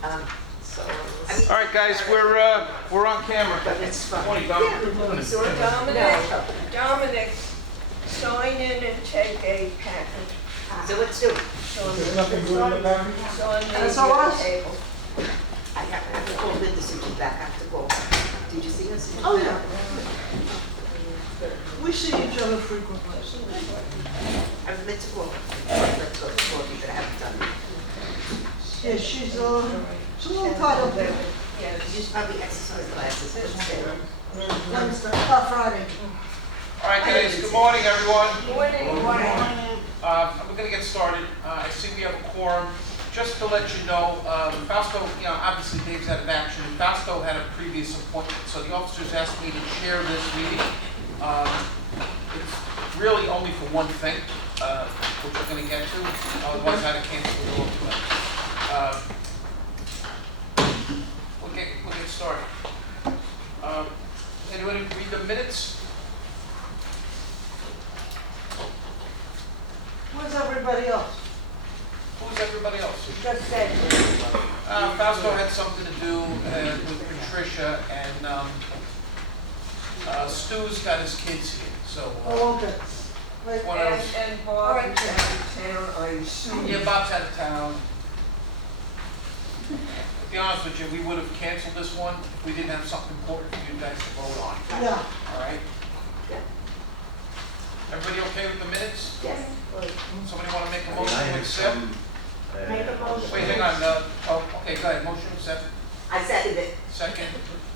So. All right, guys, we're on camera. It's fine. Morning, Dom. So Dominic, sign in and take a package. So let's do it. There's nothing good in the back? It's on That's the all us. table. I have to call Linda since she's back. I have to call. Did you see us? Oh, yeah. We see each other frequently. I was meant to call. Let's go to coffee, but I haven't done it. Yeah, she's a little tied up there. Yes. She's probably exercise classes. Wednesday, Friday. All right, guys, good morning, everyone. Morning. We're going to get started. I see we have a quorum. Just to let you know, Fausto, obviously Dave's out of action. Fausto had a previous appointment, so the officers asked me to chair this meeting. It's really only for one thing, which we're going to get to. Otherwise, I'd have canceled it all tonight. We'll get started. Anyone read the minutes? Where's everybody else? Who's everybody else? Just said. Fausto had something to do with Patricia, and Stu's got his kids here, so. Oh, okay. Wait, What else? And Bob is out of town, I assume. Yeah, Bob's out of town. To be honest with you, we would have canceled this one if we didn't have something important for you guys to vote on. yeah. All right? Everybody okay with the minutes? Yes. Somebody want to make a motion to accept? Make a motion. Wait, hang on. Okay, go ahead. Motion to accept. I seconded it. Second.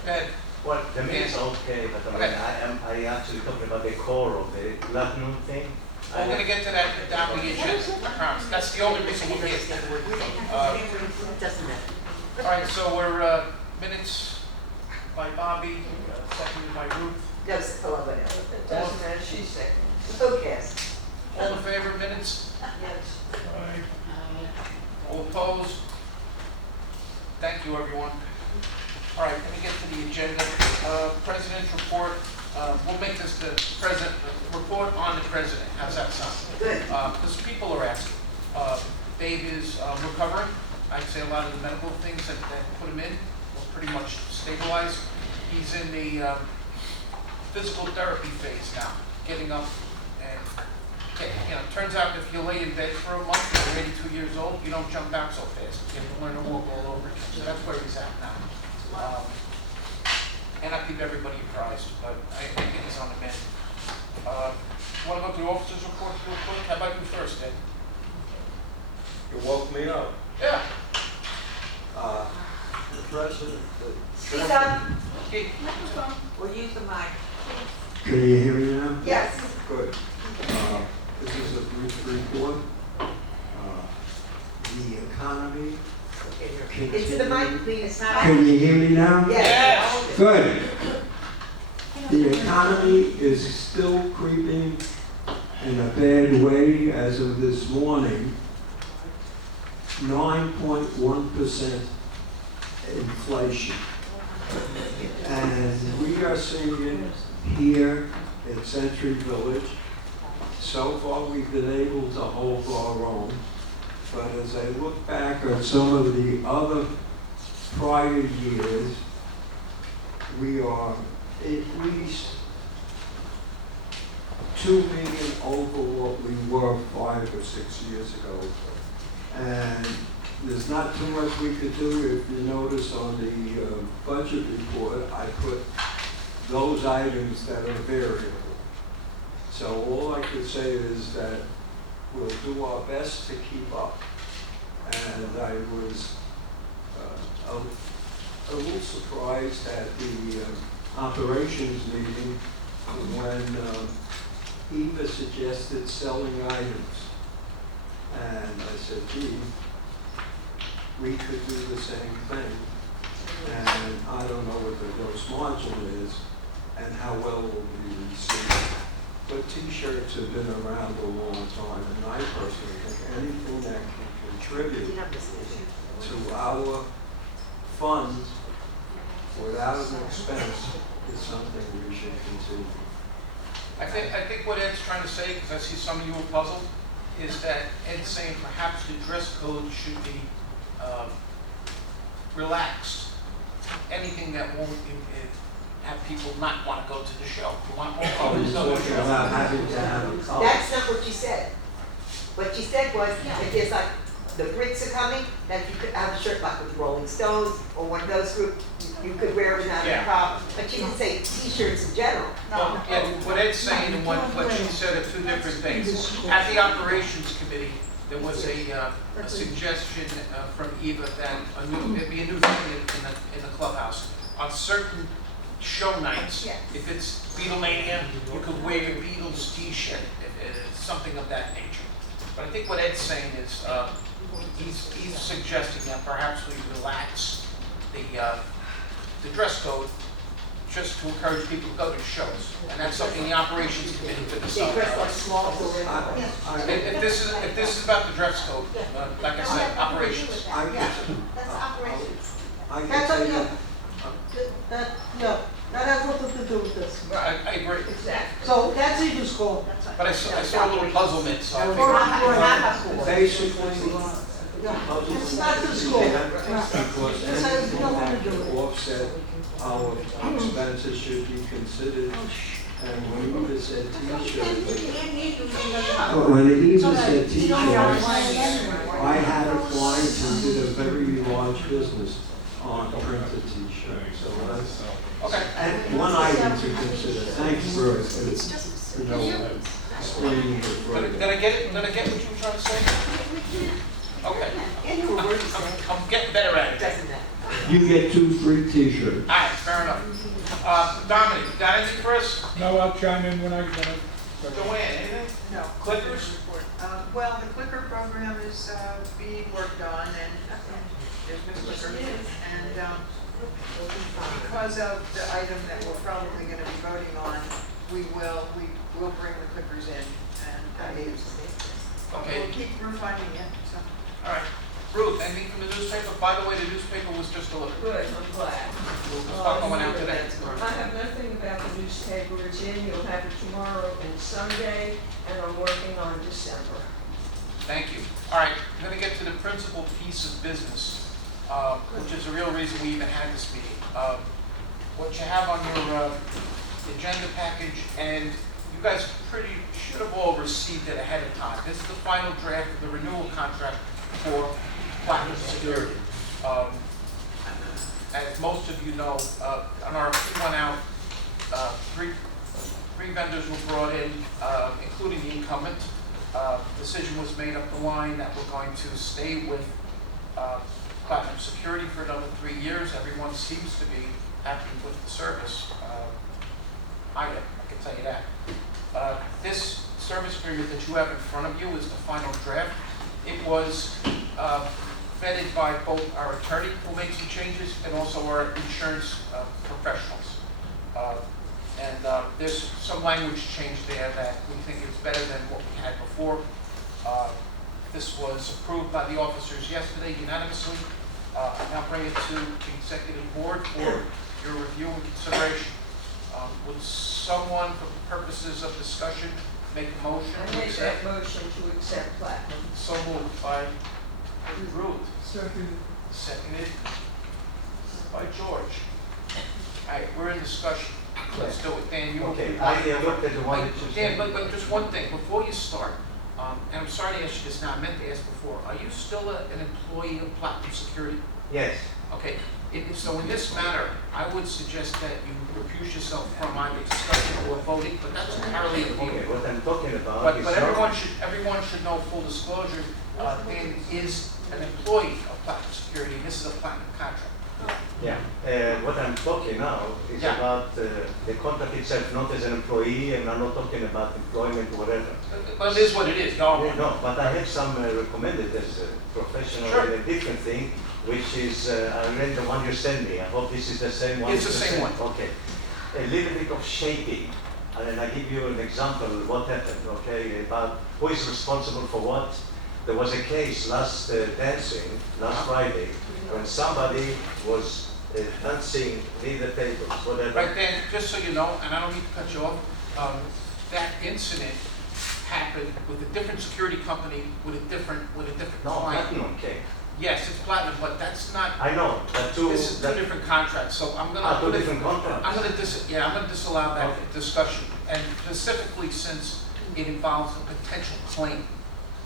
Go ahead. Well, the minutes are okay, but I actually talking about the core of the Latinum thing. We're going to get to that down the agenda. I promise. That's the only reason we'll get there. It doesn't matter. All right, so we're minutes by Bobby, seconded by Ruth. Goes, oh, whatever. It doesn't matter, she's second. Who cares? All in favor of minutes? Yes. All opposed? Thank you, everyone. All right, let me get to the agenda. President's report. We'll make this the president report on the president. How's that sound? Good. Because people are asking. Dave is recovering. I'd say a lot of the medical things that put him in were pretty much stabilized. He's in the physical therapy phase now, getting up and turns out if you lay in bed for a month and you're 82 years old, you don't jump out so fast. You have to learn to walk all over again. So that's where he's at now. And I keep everybody apprised, but I think he's on the mend. Want to go to the officer's report real quick? How about you first, Ed? You woke me up. Yeah. The president, Speak up. Okay. We'll use the mic. Can you hear me now? Yes. Good. This is a brief report. The economy. Into the mic, please. It's not. Can you hear me now? Yes. Good. The economy is still creeping in a bad way as of this morning. 9.1% inflation. And we are seeing it here at Century Village. So far we've been able to hold our own. But as I look back at some of the other prior years, we are at least 2 million over what we were 5 or 6 years ago. And there's not too much we could do. If you notice on the budget report, I put those items that are variable. So all I could say is that we'll do our best to keep up. And I was a little surprised at the operations meeting when Eva suggested selling items. And I said, gee, we could do the same thing. And I don't know what the gross margin is and how well it will be received. But t-shirts have been around a long time, and I personally think anything that can contribute to our funds without an expense is something we should consider. I think what Ed's trying to say, because I see some of you are puzzled, is that Ed's saying perhaps the dress code should be relaxed. Anything that won't have people not want to go to the show. You want more Oh, people he's to go to the talking show. about having to have a color. That's not what you said. What you said was, if there's like, the Brits are coming, that you could have a shirt like with the Rolling Stones, or one of those groups, you could wear without a Yeah. problem. But you didn't say t-shirts in general. Well, yeah, what Ed's saying and what she said are two different things. At the operations committee, there was a suggestion from Eva that it'd be a new thing in the clubhouse. On certain show nights, Yes. if it's Beatlemania, you could wear your Beatles t-shirt, something of that nature. But I think what Ed's saying is, he's suggesting that perhaps we relax the dress code just to encourage people to go to shows. And that's something the operations committee could They decide. dress like small children. If this is about the dress code, like I said, operations. I Yeah, can, that's operations. I can That's tell what, you, yeah, that has nothing to do with this. I agree, Exactly. So that's Eva's call. but I saw a little puzzlement, so I Or figured. not school. basically, Yeah. puzzles It's not the school. because This has nothing to do anything with it. offset our expenses should be considered. And when Eva said t-shirt, when Eva said t-shirts, I had a client who did a very large business on printed t-shirts, so that's, Okay, and one item to consider. Thank you, Bruce, for explaining it further. did I get it? Did I get what you were trying to say? Okay, I'm getting better at it. Doesn't matter. You get 2 free t-shirts. All right, fair enough. Dominic, you got anything for us? No, I'll chime in when I Joanne, anything? No. Clippers? Well, the Clipper program is being worked on, and there's been Clipper. And because of the item that we're probably gonna be voting on, we will bring the Clippers in, and Okay, we'll keep refining it, so. all right. Ruth, anything from the newspaper? By the way, the newspaper was just delivered. Good, I'm glad. We'll start going out today. I have nothing about the newspaper, it's in, you'll have it tomorrow and Sunday, and I'm working on December. Thank you. All right, I'm going to get to the principal piece of business, which is the real reason we even had this meeting. What you have on your agenda package, and you guys should have all received it ahead of time. This is the final draft of the renewal contract for Platinum Security. As most of you know, an RFP went out, three vendors were brought in, including the incumbent. Decision was made up the line that we're going to stay with Platinum Security for another 3 years. Everyone seems to be happy with the service. I can tell you that. This service agreement that you have in front of you is the final draft. It was vetted by both our attorney who made some changes and also our insurance professionals. And there's some language change there that we think is better than what we had before. This was approved by the officers yesterday unanimously. I now bring it to the executive board for your review and consideration. Would someone, for purposes of discussion, make a motion I to make accept? that motion to accept Platinum. So moved by Ruth. Seconded by George. All right, we're in discussion. Let's do it. Dan, you. Okay, I looked at the one that you Dan, said. but just one thing, before you start, and I'm sorry to ask you this now, I meant to ask before, are you still an employee of Platinum Security? Yes, Okay, so in this matter, I would suggest that you recuse yourself from either discussion or voting, but that's entirely up to okay, you. what I'm talking about But is everyone should know full disclosure, Dan is an employee of Platinum Security, and this is a Platinum contract. Yeah, what I'm talking now is Yeah. about the contract itself, not as an employee, and I'm not talking about employment or whatever. But it is what it is, y'all. No, but I have some recommended as a professional Sure. in a different thing, which is, I read the one you sent me, I hope this is the same one. It's the you same sent. one. Okay. A little bit of shaping, and I give you an example of what happened, okay, about who is responsible for what. There was a case last dancing, last Friday, when somebody was dancing near the tables, whatever. Right, Dan, just so you know, and I don't need to cut you off, that incident happened with a different security company with a different No, client. Platinum came. Yes, it's platinum, but that's not, I know, that two, this is two that different contracts, so I'm gonna. are two different contracts. I'm gonna disallow that Okay. discussion, and specifically since it involves a potential claim.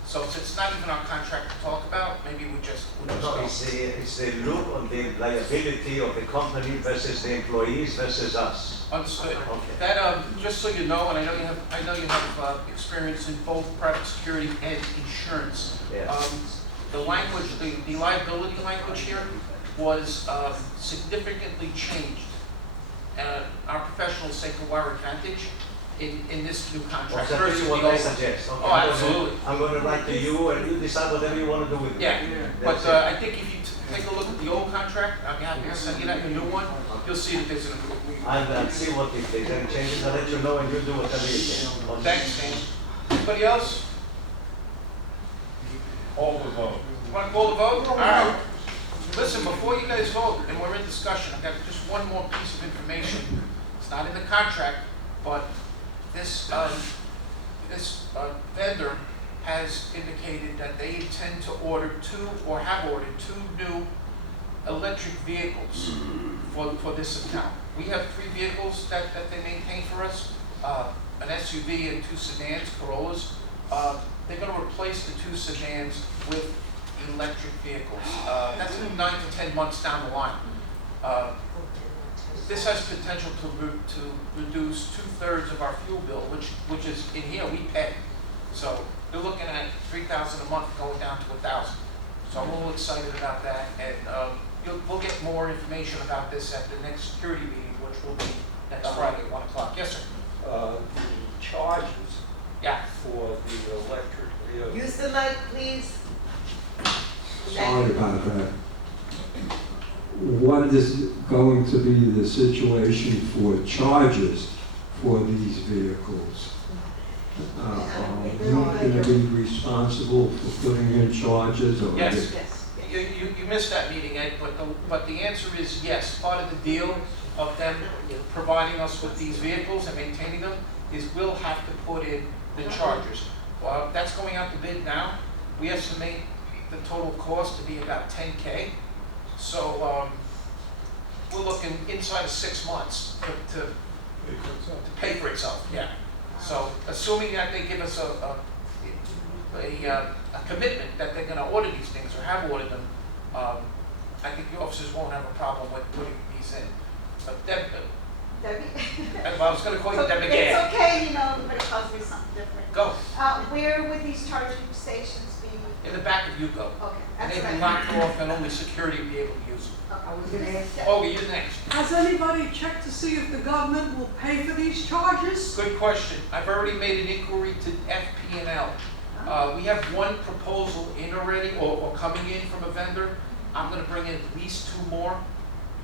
So if it's not even our contract to talk about, maybe we just No, go. it's the look on the liability of the company versus the employees versus us. Understood. Okay. That, just so you know, and I know you have experience in both private security and insurance. Yeah. The language, the liability language here was significantly changed. Our professionals say to our advantage in this new Well, contract that's versus the what old I one. suggest. Okay, Oh, absolutely. I'm gonna write to you and you decide whatever you wanna do with it. Yeah, That's but it. I think if you take a look at the old contract, I'm happy to send you that, the new one, you'll see that there's an improvement. I'll see what if there's any changes, I'll let you know and you do whatever you can. Okay? Thanks, Dan. Anybody else? All the vote. Want to call the vote? All right. Listen, before you guys vote, and we're in discussion, I've got just one more piece of information. It's not in the contract, but this vendor has indicated that they intend to order or have ordered two new electric vehicles for this account. We have 3 vehicles that they maintain for us, an SUV and 2 sedans, Corollas. They're gonna replace the 2 sedans with electric vehicles. That's in 9 to 10 months down the line. This has potential to reduce 2/3 of our fuel bill, which is in here, we pay. So they're looking at $3,000 a month going down to $1,000. So I'm a little excited about that, and we'll get more information about this at the next security meeting, which will be next Friday at 1 o'clock. Yes, sir? The charges Yeah. for the electric vehicle. Use the mic, please. Sorry about that. What is going to be the situation for charges for these vehicles? Are you going to be responsible for putting in charges or? Yes. Yes. You missed that meeting, Ed, but the answer is yes. Part of the deal of them providing us with these vehicles and maintaining them is we'll have to put in the chargers. That's going out to bid now. We estimate the total cost to be about $10K. So we're looking inside of 6 months to pay for itself. Yeah. So assuming that they give us a commitment that they're going to order these things or have ordered them, I think the officers won't have a problem with putting these in. But Debbie? I was going to call you Deb again. It's okay, you know, everybody calls me something different. Go Where would these charging stations be? in the back of Yugo. Okay, And that's they'd what be I locked off and only security would be able to use them. I was gonna ask that. Oh, you're next. Has anybody checked to see if the government will pay for these charges? Good question. I've already made an inquiry to FP&L. We have one proposal in already, or coming in from a vendor. I'm gonna bring in at least 2 more.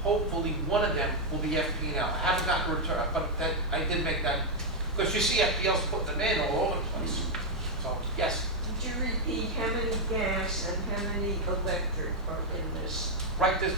Hopefully, one of them will be FP&L. I haven't gotten a return, but that, I did make that, because you see FPL's putting them in all over the place. So, yes, Did you repeat how many gas and how many electric are in this? right this,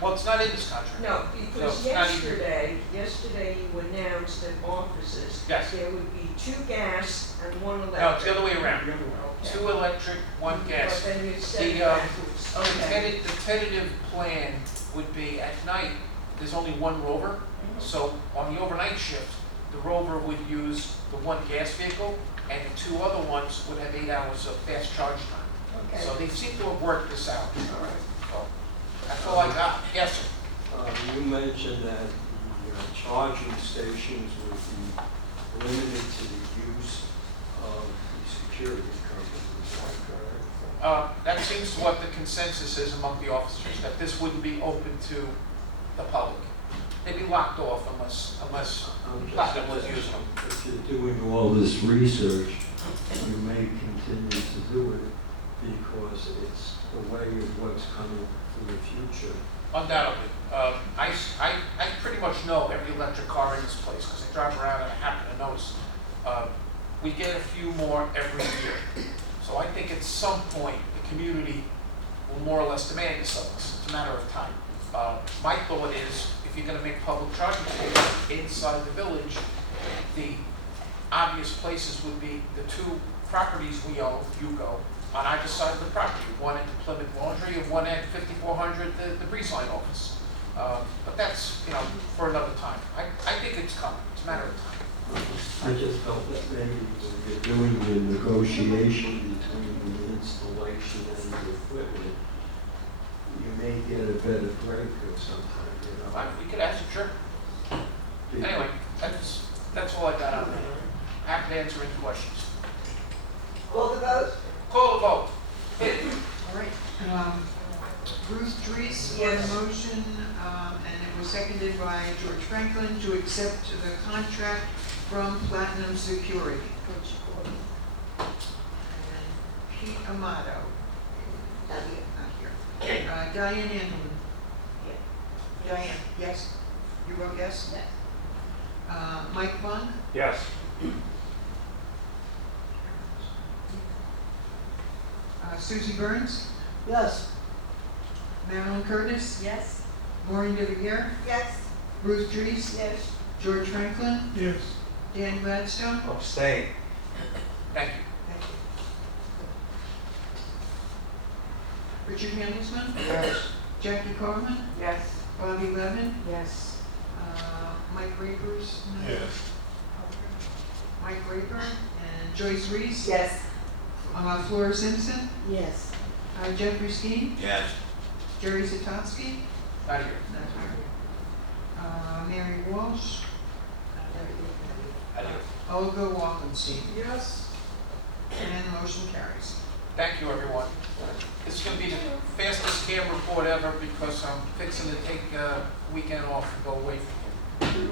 well, it's not in this contract. No, because No, not even. yesterday you announced at offices. Yes. There would be 2 gas and 1 electric. No, it's the other way around. Okay. 2 electric, 1 gas. But then you said The, backwards. Okay. The tentative plan would be at night, there's only 1 rover. So on the overnight shift, the rover would use the 1 gas vehicle and the 2 other ones would have 8 hours of fast charge time. Okay. So they seem to have worked this out. So that's all I got. Yes, sir. You mentioned that the charging stations would be limited to the use of the security company, is that correct? That seems to what the consensus is among the officers, that this wouldn't be open to the public. They'd be locked off unless I'm just Platinum was using them. If you're doing all this research, you may continue to do it because it's a way of what's coming for the future. Undoubtedly. I pretty much know every electric car in this place because I drive around and I happen to notice. We get a few more every year. So I think at some point the community will more or less demand this of us. It's a matter of time. My thought is if you're going to make public charging stations inside the village, the obvious places would be the 2 properties we own, Yugo, on either side of the property, one at the Plymouth Laundry and one at 5400, the Breeze Line office. But that's, you know, for another time. I think it's coming, it's a matter of time. I just felt that maybe when you're doing the negotiation between the installation and the equipment, you may get a better break or something, you know? Fine, we could ask, sure. Anyway, that's all I got on that. Happy to answer any questions. Call the vote? Call the vote. Hit it. All right. Ruth Dries made a motion, and it was seconded by George Franklin to accept the contract from Platinum Security. And Pete Amato, not here. Diane Inman. Diane, yes? You vote yes? Yes. Mike Bunk? Yes. Susie Burns? Yes. Marilyn Curtis? Yes. Maureen DeViere? Yes. Ruth Dries? Yes. George Franklin? Yes. Dan Gladstone? Abstain. Thank you. Thank you. Richard Handelsman? Yes. Jackie Carmen? Yes. Bobby Levin? Yes. Mike Rapers? No. Yes. Mike Raper and Joyce Reese? Yes. Flora Simpson? Yes. Jeffrey Skeen? Yes. Jerry Zatowski? Not here. Mary Walsh? Not here. Olga Wallenstein? Yes. And motion carries. Thank you, everyone. This is going to be the fastest CAM report ever because I'm fixing to take a weekend off and go away from here.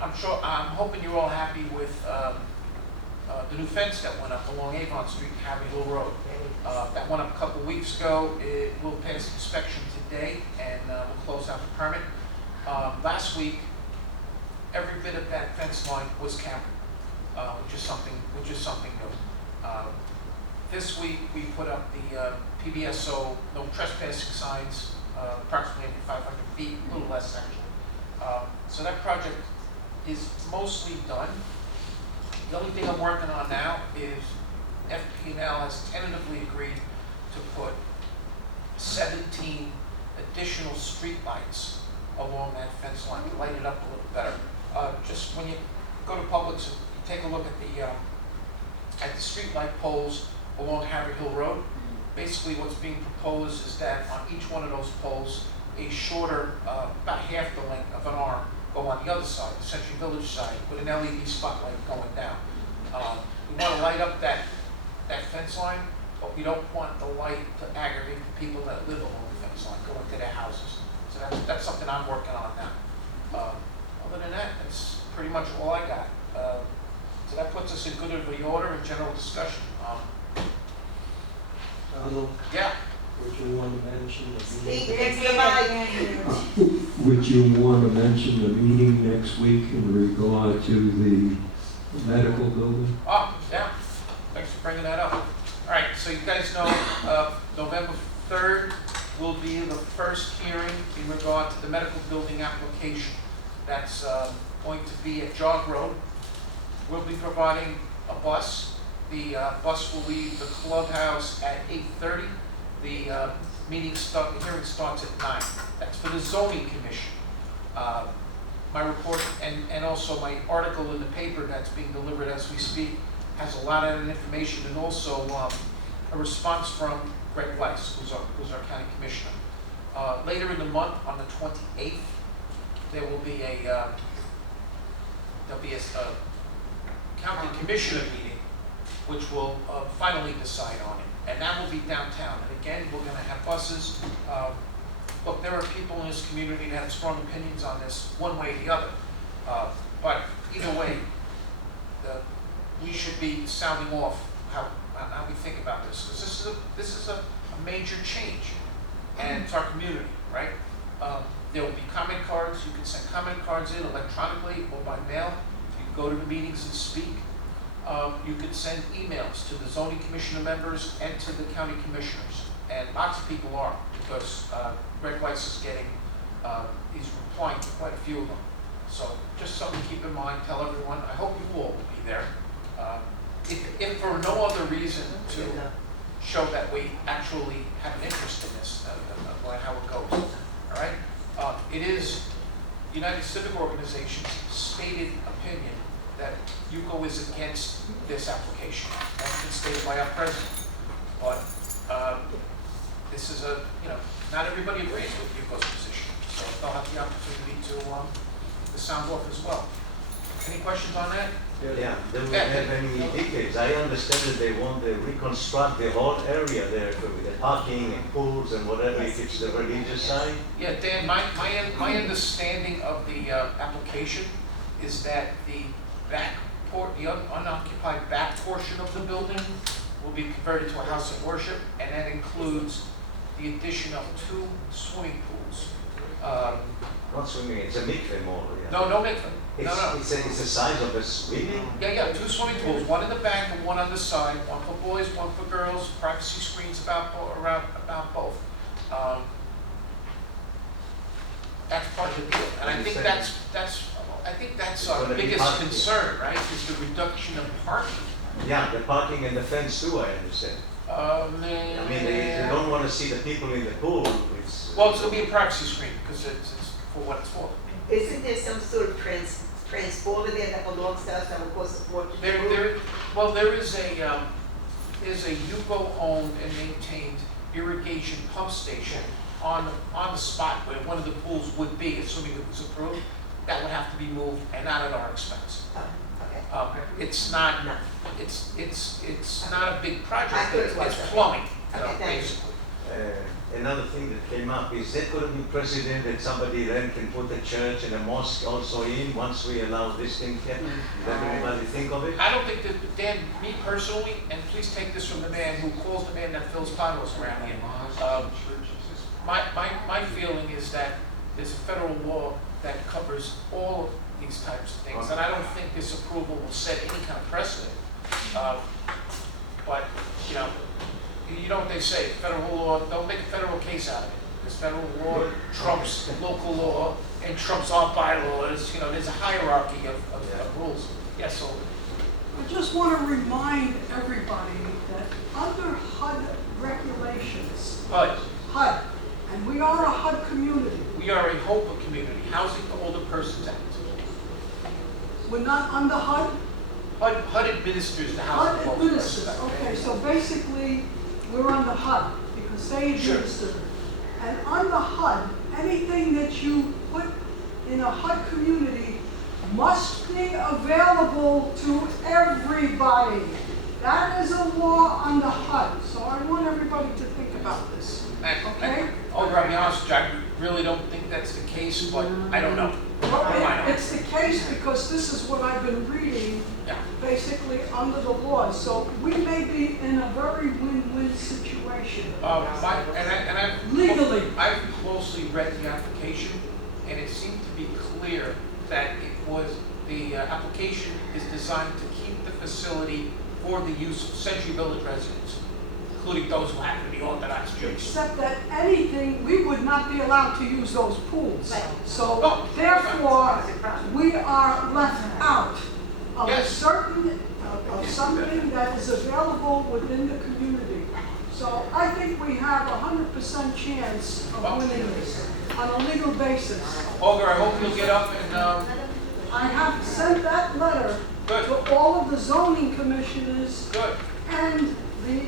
I'm hoping you're all happy with the new fence that went up along Avon Street, Harry Hill Road. That went up a couple weeks ago. It will pass inspection today, and we'll close out the permit. Last week, every bit of that fence line was counted, which is something new. This week, we put up the PBSO no trespassing signs, approximately 500 feet, a little less actually. So that project is mostly done. The only thing I'm working on now is FP&L has tentatively agreed to put 17 additional streetlights along that fence line to light it up a little better. Just when you go to Publix, you take a look at the streetlight poles along Harry Hill Road. Basically, what's being proposed is that on each one of those poles, a shorter, about half the length of an arm, go on the other side, the Century Village side, with an LED spotlight going down. We want to light up that fence line, but we don't want the light to aggravate the people that live along the fence line, go into their houses. So that's something I'm working on now. Other than that, that's pretty much all I got. So that puts us in good of the order and general discussion. Donald, Yeah, would you want to mention the Speak meeting? into the mic. Would you want to mention the meeting next week in regard to the medical building? oh, yeah, thanks for bringing that up. All right, so you guys know, November 3rd will be the first hearing in regard to the medical building application. That's going to be at Jog Road. We'll be providing a bus. The bus will leave the clubhouse at 8:30. The hearing starts at 9. That's for the zoning commission. My report and also my article in the paper that's being delivered as we speak has a lot of information, and also a response from Greg Weiss, who's our county commissioner. Later in the month, on the 28th, there will be a county commissioner meeting, which will finally decide on it, and that will be downtown. And again, we're going to have buses. Look, there are people in this community that have strong opinions on this, one way or the other. But either way, we should be sounding off how we think about this, because this is a major change, and it's our community, right? There will be comment cards. You can send comment cards in electronically or by mail. You can go to the meetings and speak. You could send emails to the zoning commissioner members and to the county commissioners, and lots of people are, because Greg Weiss is he's replying to quite a few of them. So just something to keep in mind, tell everyone. I hope you all will be there. if for no other reason to show that we actually have an interest in this, about how it goes, all right? It is United Civic Organization's stated opinion that UCO is against this application. That's been stated by our president. But this is not everybody agrees with UCO's position, so they'll have the opportunity to sound off as well. Any questions on that? Yeah, they don't have any details. I understand that they want to reconstruct the whole area there with the parking and pools and whatever, if it's the religious side. Yeah, Dan, my understanding of the application is that the unoccupied back portion of the building will be converted to a house of worship, and that includes the addition of 2 swimming pools. Not swimming, it's a mikveh more. Yeah. No mikveh. No. It's the size of a swimming? Yeah, 2 swimming pools, one in the back and one on the side, one for boys, one for girls, privacy screens about both. That's part of the deal, and I think that's our biggest concern, right, is the reduction of parking. Yeah, the parking and the fence too, I understand. I mean, they don't want to see the people in the pool. Well, it's going to be a privacy screen, because it's for what it's for. Isn't there some sort of transporter there that belongs to us that will cost a fortune? There is a UCO-owned and maintained irrigation pump station on the spot where one of the pools would be, assuming it was approved. That would have to be moved, and not at our expense. Oh, okay. It's not a big project. It's plumbing, Okay, thank you. basically. Another thing that came up, is that going to be precedent that somebody then can put a church and a mosque also in once we allow this thing to happen? Does anybody think of it? I don't think that, Dan, me personally, and please take this from the man who calls the man that fills potholes around here. My feeling is that there's a federal law that covers all of these types of things, and I don't think this approval will set any kind of precedent. But, you know what they say, federal law, don't make a federal case out of it. Because federal law trumps local law and trumps our bylaws. There's a hierarchy of rules. Yes, so. I just want to remind everybody that under HUD regulations, HUD, and we are a HUD community. We are a HOPA community, Housing for Older Persons Act. We're not under HUD? HUD administers the Housing HUD for Older Persons administers, Act. okay, so basically, we're under HUD, because they administer. And under HUD, anything that you put in a HUD community must be available to everybody. That is a law under HUD, so I want everybody to think about this. Okay? I'll be honest with you, I really don't think that's the case, but I don't know. Well, it's the case because this is what I've been reading, basically under the law. So we may be in a very win-win situation. Legally. I've closely read the application, and it seemed to be clear that the application is designed to keep the facility for the use of Century Village residents, including those who happen to be Orthodox Jews. Except that anything, we would not be allowed to use those pools. So Oh, therefore, we are left out of Yes. something that is available within the community. So I think we have 100% chance of winning this on a legal basis. Olga, I hope you'll get up and, I have sent that letter Good. to all of the zoning commissioners good, and the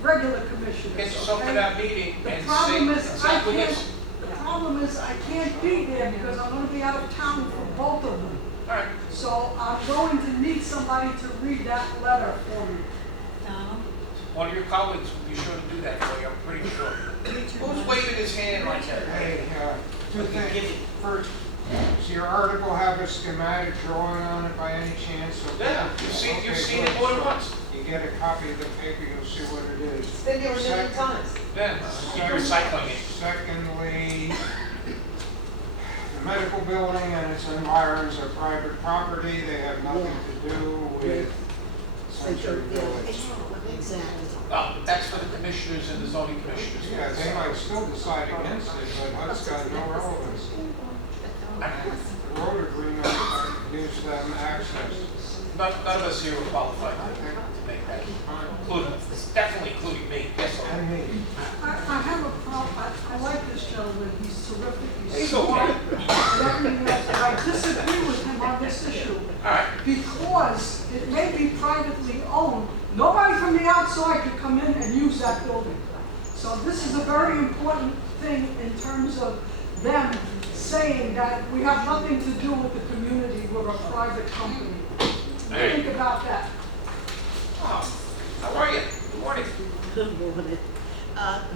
regular commissioners. get yourself to okay? that meeting The and problem say is, exactly this. the problem is I can't be there because I'm gonna be out of town for both of them. All right. So I'm going to need somebody to read that letter for me. One of your colleagues will be sure to do that for you, I'm pretty sure. Who's waving his hand like that? Hey, two things. First, does your article have a schematic drawing on it by any chance? Yeah, you've seen it more than once. You get a copy of the paper, you'll see what it is. It's been there a million times. Yeah, you're recycling it. Secondly, the medical building and its environs are private property. They have nothing to do with Century Village. Well, that's for the commissioners and the zoning commissioners. Yeah, they might still decide against it, but HUD's got no relevance. The road agreement gives them access. none of us here are qualified to make that, definitely including me, yes, sir. I have a problem, I like this gentleman, he's terrific, he's He's smart. okay. and everything else, but I disagree with him on this issue. All right, Because it may be privately owned, nobody from the outside could come in and use that building. So this is a very important thing in terms of them saying that we have nothing to do with the community, we're a private company. Hey. Think about that. how are you? Good morning. Good morning.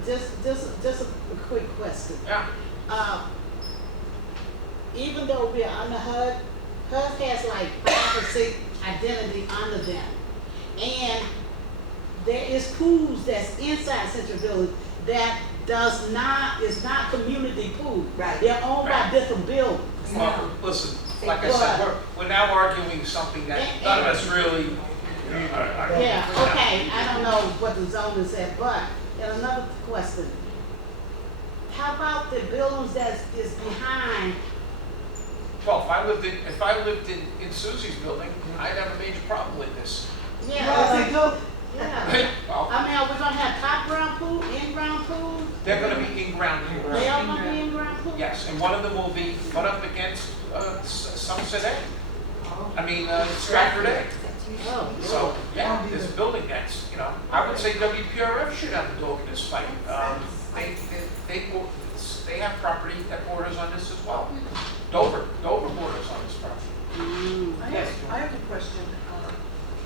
Just a quick question. Yeah, Even though we're under HUD, HUD has like privacy identity under them. And there is pools that's inside Central Village that is not community pool. Right. They're owned by different buildings. well, listen, like I said, we're now arguing something that none of us really. Yeah, okay, I don't know what the zone is at, but, and another question. How about the buildings that is behind? Well, if I lived in Susie's building, I'd have a major problem with this. Yeah, do. yeah. Well, I mean, are we gonna have top ground pool, in-ground pool? they're gonna be in-ground They pools. all gonna be in-ground pool? Yes, and one of them will be put up against Somerset A. Stratford A. Oh, So, yeah, there's a building that's, I would say WPRF should have a dog in this fight. They have property that borders on this as well. Dover borders on this property. I have a question.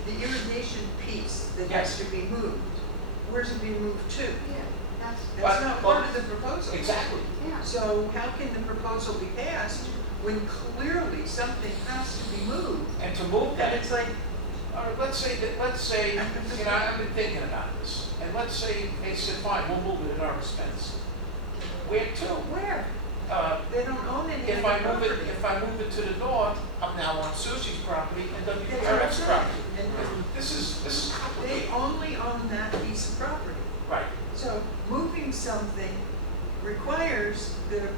The irrigation piece that has to be moved, where's it being moved to? That's not part of the proposal. Exactly. So how can the proposal be passed when clearly something has to be moved? And to move And that, it's like, all right, let's say, I've been thinking about this, and let's say they said, fine, we'll move it at our expense. Where to? where? They don't own any of If the I property. move it to the north, I'm now on Susie's property and That's WPRF's right. property. And This is they complicated. only own that piece of property. Right. So moving something requires the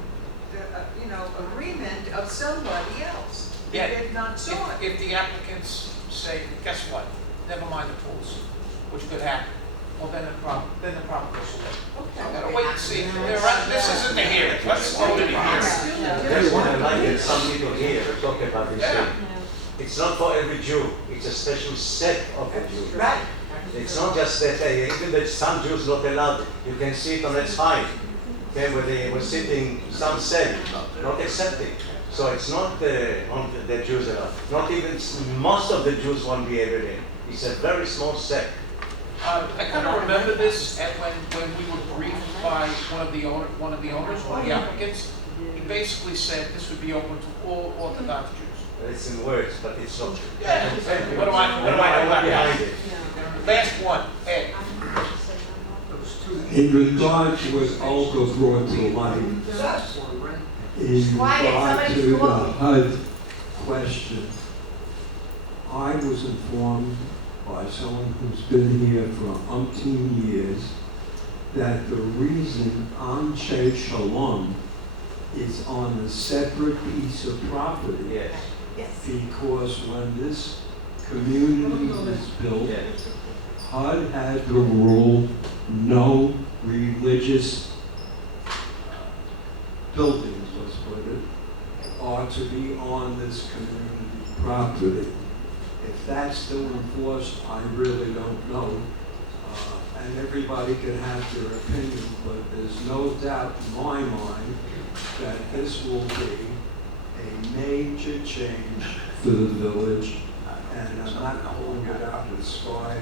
agreement of somebody else. Yeah. That they've not sought. If the applicants say, guess what, never mind the pools, which could happen, well, then the problem goes away. I'm gonna wait and see. This isn't the hearing, let's slow it in here. That's what I like that some people here talk about this Yeah. thing. It's not for every Jew, it's a special set of the Jews. Right. It's not just that, even that some Jews not allowed, you can see it on that sign. Okay, where they were sitting, some said, not accepting. So it's not on the Jews allowed. Not even, most of the Jews won't be able in. It's a very small set. I kind of remember this at when we were briefed by one of the applicants. He basically said this would be open to all Orthodox Jews. It's in words, but it's not. Yeah. What do I know about behind that? it? Last one, Ed. In regard to what Olga brought to light, in regard to the HUD question, I was informed by someone who's been here for umpteen years that the reason Anshe Shalom is on a separate piece of property Yes. because when this community was built, Yes. HUD had the rule, no religious buildings, let's put it, are to be on this community property. If that's still enforced, I really don't know. And everybody can have their opinion, but there's no doubt in my mind that this will be a major change for the village. And I'm not holding it out to the sky.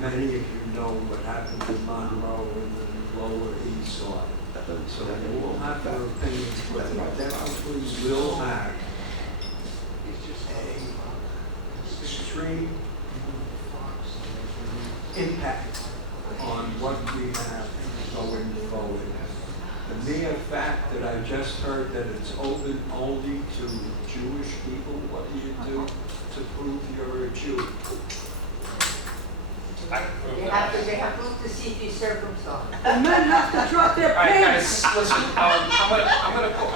Many of you know what happened in Monroe and the Lower East Side. So you will have their opinion, but it definitely will have a extreme impact on what we have going forward. The mere fact that I just heard that it's open only to Jewish people, what do you do to prove you're a Jew? I- they have to look to see if he's circumcised. The men have to drop their All right, pants. guys, listen, I'm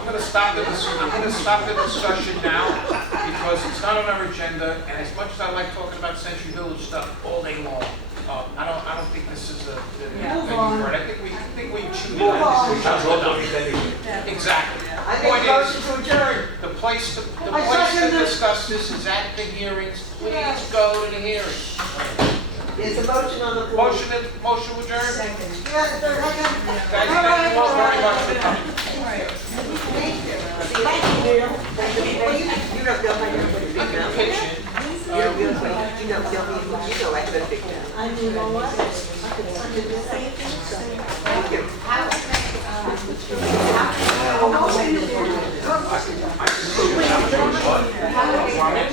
gonna stop the discussion now, because it's not on our agenda, and as much as I like talking about Century Village stuff all day long, I don't think this is the Move venue on. for it. I think we chewed Move on on. this. We have a lot of intelligence. Exactly. I The point make a is, motion to adjourn. the place to I second this. discuss this is at the hearings. Please go to the hearings. There's a motion on the floor. Motion adjourned. Second. Guys, thank you all very much for coming. Thank you. You don't know my number, big I can mouth. pitch in. You don't know, you know, tell me who you know, I have a big mouth. I you know what? Thank you. I'll go in the- Comment?